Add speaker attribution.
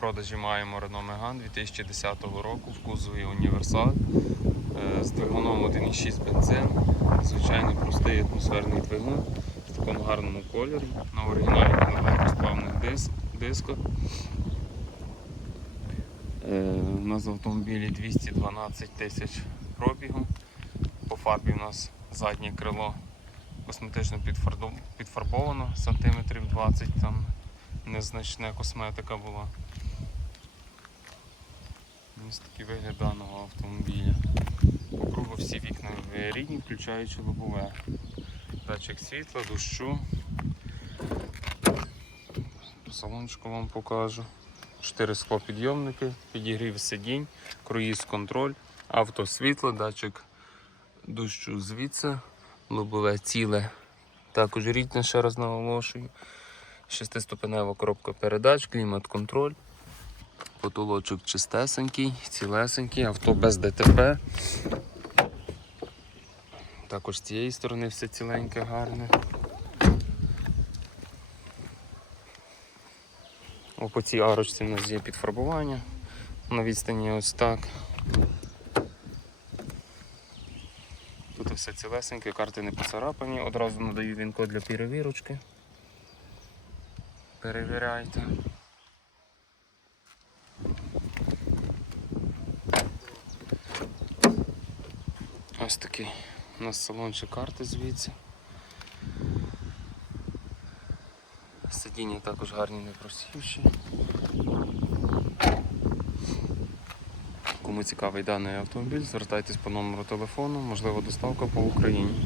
Speaker 1: продажі маємо Renault Megane 2010 року в кузові універсал з двигуном 1.6 бензин. Звичайно простий атмосферний двигун в такому гарному кольорі. На оригінальних легкосплавних дис- дисках. Е, У нас в автомобілі 212 тисяч пробігу. По фарбі у нас заднє крило косметично підфарбовано сантиметрів 20, там незначна косметика була. Ось такий вигляд даного автомобіля. По всі вікна рідні, включаючи лобове. Датчик світла, дощу. Салончику вам покажу. Чотири склопідйомники, підігрів сидінь, круїз контроль, автосвітло, датчик дощу звідси, лобове ціле. Також рідне, ще раз наголошую. Шестиступенева коробка передач, клімат-контроль. Потолочок чистесенький, цілесенький, авто без ДТП. Також з цієї сторони все ціленьке, гарне. О, по цій арочці у нас є підфарбування. На відстані ось так. Тут все цілесеньке, карти не поцарапані. Одразу надаю він код для перевірочки. Перевіряйте. Ось такий у нас салончик карти звідси. Сидіння також гарні не просівші. Кому цікавий даний автомобіль, звертайтесь по номеру телефону, можливо доставка по Україні.